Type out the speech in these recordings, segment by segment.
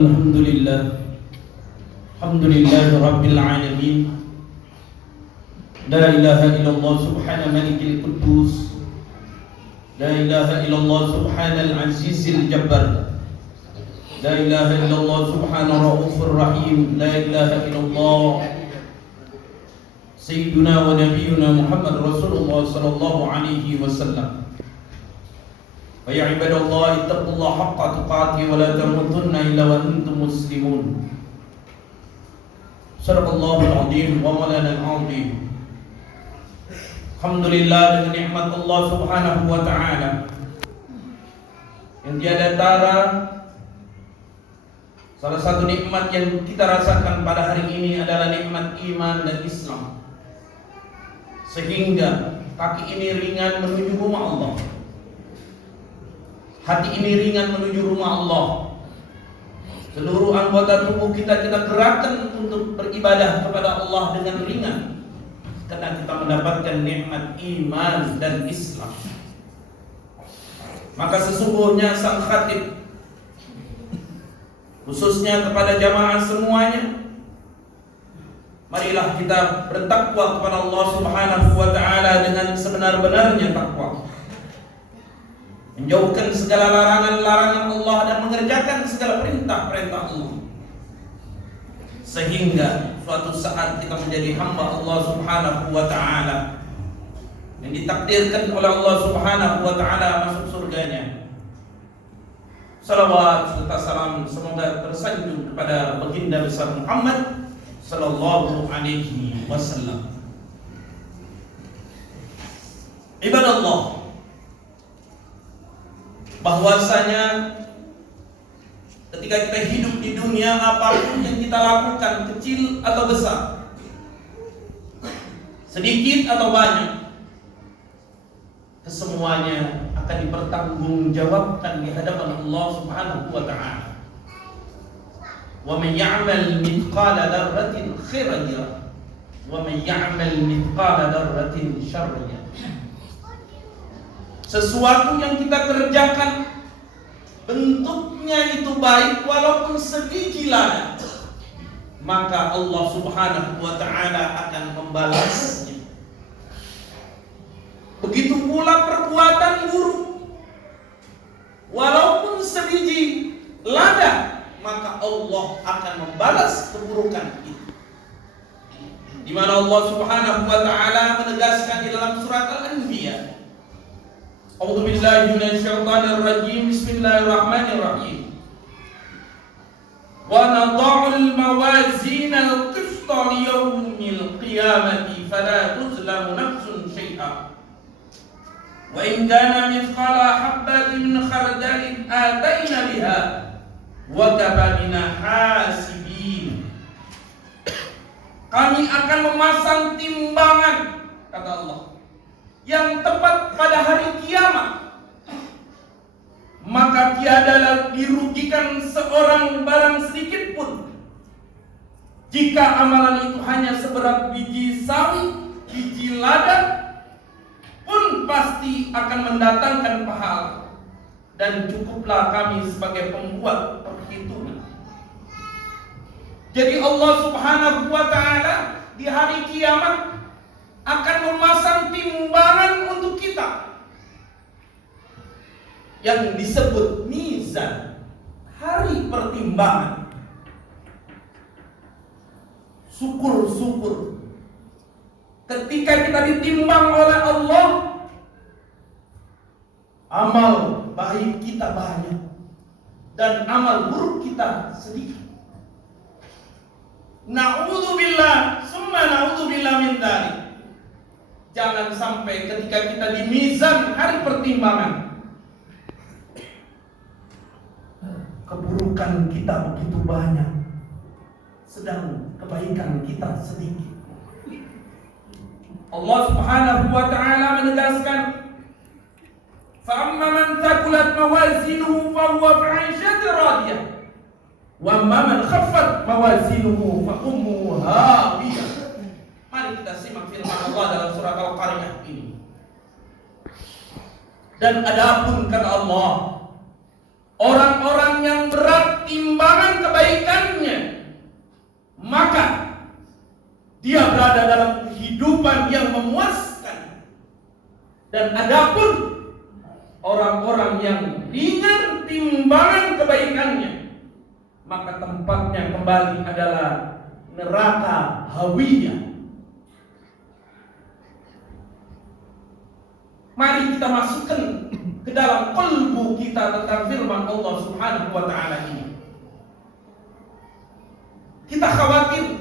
Alhamdulillah, Alhamdulillah Rabbil Alamin. La ilaha illallah subhana malikil quddus. La ilaha illallah subhanal azizil jabbar. La ilaha illallah subhana raufur rahim. La ilaha illallah Sayyiduna wa Nabiyuna Muhammad Rasulullah sallallahu alaihi wasallam. Wa ya ibadallah ittaqullaha haqqa tuqatih wa la tamutunna illa wa antum muslimun. Sadaqallahul azim wa maulana al-azim. Alhamdulillah, dengan nikmat Allah Subhanahu wa taala yang tiada tara, salah satu nikmat yang kita rasakan pada hari ini adalah nikmat iman dan Islam, sehingga kaki ini ringan menuju rumah Allah, hati ini ringan menuju rumah Allah. Seluruh anggota tubuh kita gerakkan untuk beribadah kepada Allah dengan ringan, karena kita mendapatkan nikmat iman dan Islam. Maka sesungguhnya sang khatib, khususnya kepada jamaah semuanya, marilah kita bertakwa kepada Allah Subhanahu wa taala dengan sebenar-benarnya takwa, menjauhkan segala larangan-larangan Allah dan mengerjakan segala perintah-perintah Allah, sehingga suatu saat kita menjadi hamba Allah Subhanahu wa taala yang ditakdirkan oleh Allah Subhanahu wa taala masuk surganya. Salawat serta salam semoga tersanjung kepada baginda besar Muhammad sallallahu alaihi wasallam. Ibadallah, bahwasanya ketika kita hidup di dunia, apapun yang kita lakukan, kecil atau besar, sedikit atau banyak, kesemuanya akan dipertanggungjawabkan di hadapan Allah Subhanahu wa taala. Wa man ya'mal mithqala dzarratin khairan yarah wa man ya'mal mithqala dzarratin syarran yarah. Sesuatu yang kita kerjakan, bentuknya itu baik walaupun sebiji lada, maka Allah Subhanahu wa taala akan membalasnya. Begitu pula perbuatan buruk, walaupun sebiji lada, maka Allah akan membalas keburukan itu. Di mana Allah Subhanahu wa taala menegaskan di dalam surat Al-Anbiya, A'udzu billahi minasyaitonir rajim. Bismillahirrahmanirrahim. Wa nadha'ul mawazina al-qista liyaumil qiyamati fala tuzlamu nafsun syai'a. Wa in kana mithqala habatin min khardalin atayna biha wa kafa bina hasibin. Kami akan memasang timbangan, kata Allah, yang tepat pada hari kiamat, maka tiadalah dirugikan seorang barang sedikit pun jika amalan itu hanya seberat biji sawi, biji lada pun pasti akan mendatangkan pahala, dan cukuplah kami sebagai pembuat perhitungan. Jadi Allah Subhanahu wa taala di hari kiamat akan memasang timbangan untuk kita yang disebut mizan, hari pertimbangan. Syukur-syukur ketika kita ditimbang oleh Allah, amal baik kita banyak dan amal buruk kita sedikit. Na'udzubillah, summa na'udzubillah min dzalik. Jangan sampai ketika kita di mizan hari pertimbangan, keburukan kita begitu banyak, sedang kebaikan kita sedikit. Allah Subhanahu wa taala menegaskan, fa amma man thaqulat mawazinuhu fa huwa fi 'ishatin radiyah wa amma man khaffat mawazinuhu fa ummuhu hawiyah. Mari kita simak firman Allah dalam surat Al-Qaryah ini. Dan adapun kata Allah, orang-orang yang berat timbangan kebaikannya, maka dia berada dalam kehidupan yang memuaskan. Dan adapun orang-orang yang ringan timbangan kebaikannya, maka tempatnya kembali adalah neraka hawiyah. Mari kita masukkan ke dalam qalbu kita tentang firman Allah Subhanahu wa taala ini. Kita khawatir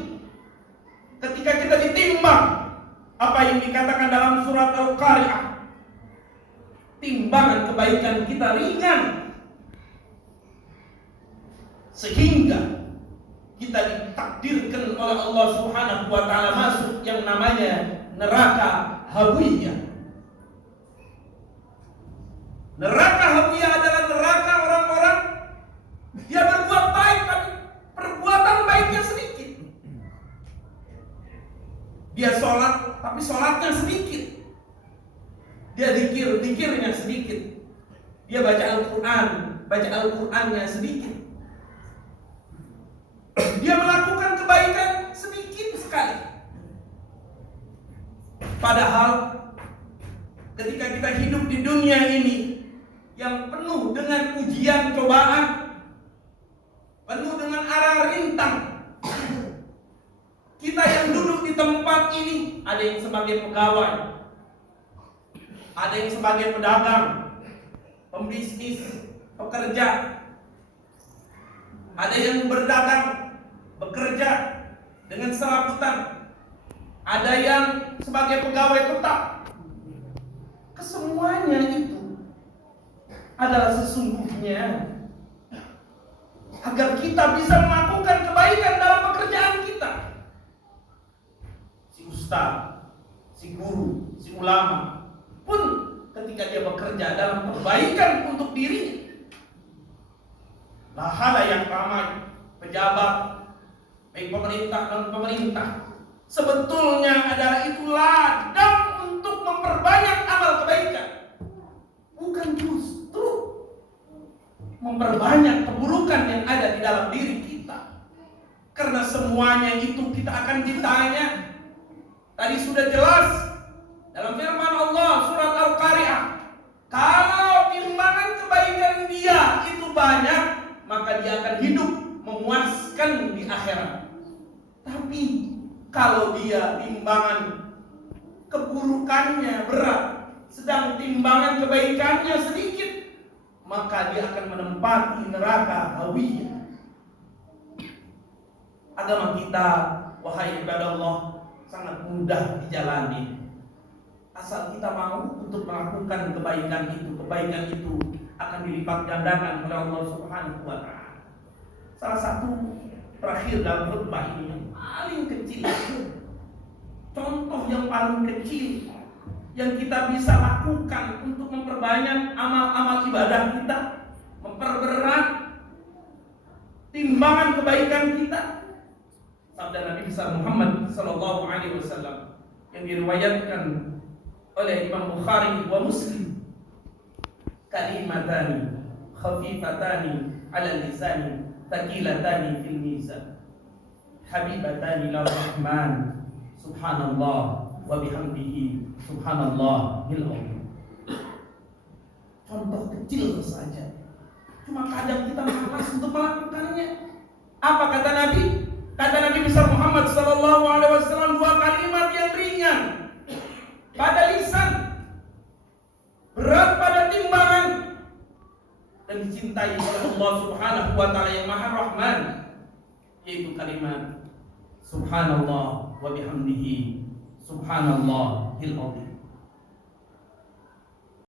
ketika kita ditimbang apa yang dikatakan dalam surat Al-Qari'ah. Timbangan kebaikan kita ringan, sehingga kita ditakdirkan oleh Allah Subhanahu wa taala masuk yang namanya neraka hawiyah. Neraka hawiyah adalah neraka orang-orang dia berbuat baik tapi perbuatan baiknya sedikit. Dia sholat tapi sholatnya sedikit. Dia zikirnya sedikit. Dia baca Al-Qur'annya sedikit. Dia melakukan kebaikan sedikit sekali. Padahal ketika kita hidup di dunia ini yang penuh dengan ujian cobaan, penuh dengan arang rintang, kita yang duduk di tempat ini, ada yang sebagai pegawai, ada yang sebagai pedagang, pembisnis, pekerja, ada yang berdagang, bekerja dengan serabutan, ada yang sebagai pegawai tetap. Kesemuanya itu adalah sesungguhnya agar kita bisa melakukan kebaikan dalam pekerjaan kita. Si ustaz, si guru, si ulama pun ketika dia bekerja dalam kebaikan untuk dirinya, lah halayak ramai, pejabat, baik pemerintah dan pemerintah, sebetulnya adalah itu ladang untuk memperbanyak amal kebaikan, bukan justru memperbanyak keburukan yang ada di dalam diri kita. Karena semuanya itu kita akan ditanya. Tadi sudah jelas dalam firman Allah surat Al-Qari'ah, kalau timbangan kebaikan dia itu banyak, maka dia akan hidup memuaskan di akhirat. Tapi kalau dia timbangan keburukannya berat, sedang timbangan kebaikannya sedikit, maka dia akan menempati neraka hawiyah. Agama kita, wahai ibadah Allah, sangat mudah dijalani, asal kita mau untuk melakukan kebaikan itu. Kebaikan itu akan dilipat gandakan oleh Allah Subhanahu wa taala. Salah satu terakhir dalam khutbah ini yang paling kecil, contoh yang paling kecil yang kita bisa lakukan untuk memperbanyak amal-amal ibadah kita, memperberat timbangan kebaikan kita, sabda Nabi besar Muhammad sallallahu alaihi wasallam yang diriwayatkan oleh Imam Bukhari wa Muslim, kalimatani khafifatani 'ala lisani thaqilatani fil mizan habibatani lir rahman subhanallah wa bihamdihi subhanallahil azim. Contoh kecil saja, cuma kadang kita malas untuk melakukannya. Apa kata Nabi? Kata Nabi besar Muhammad sallallahu alaihi wasallam, dua kalimat yang ringan pada lisan, berat pada timbangan, dan dicintai oleh Allah Subhanahu wa taala yang Maha Rahman, yaitu kalimat subhanallah wa bihamdihi subhanallahil azim.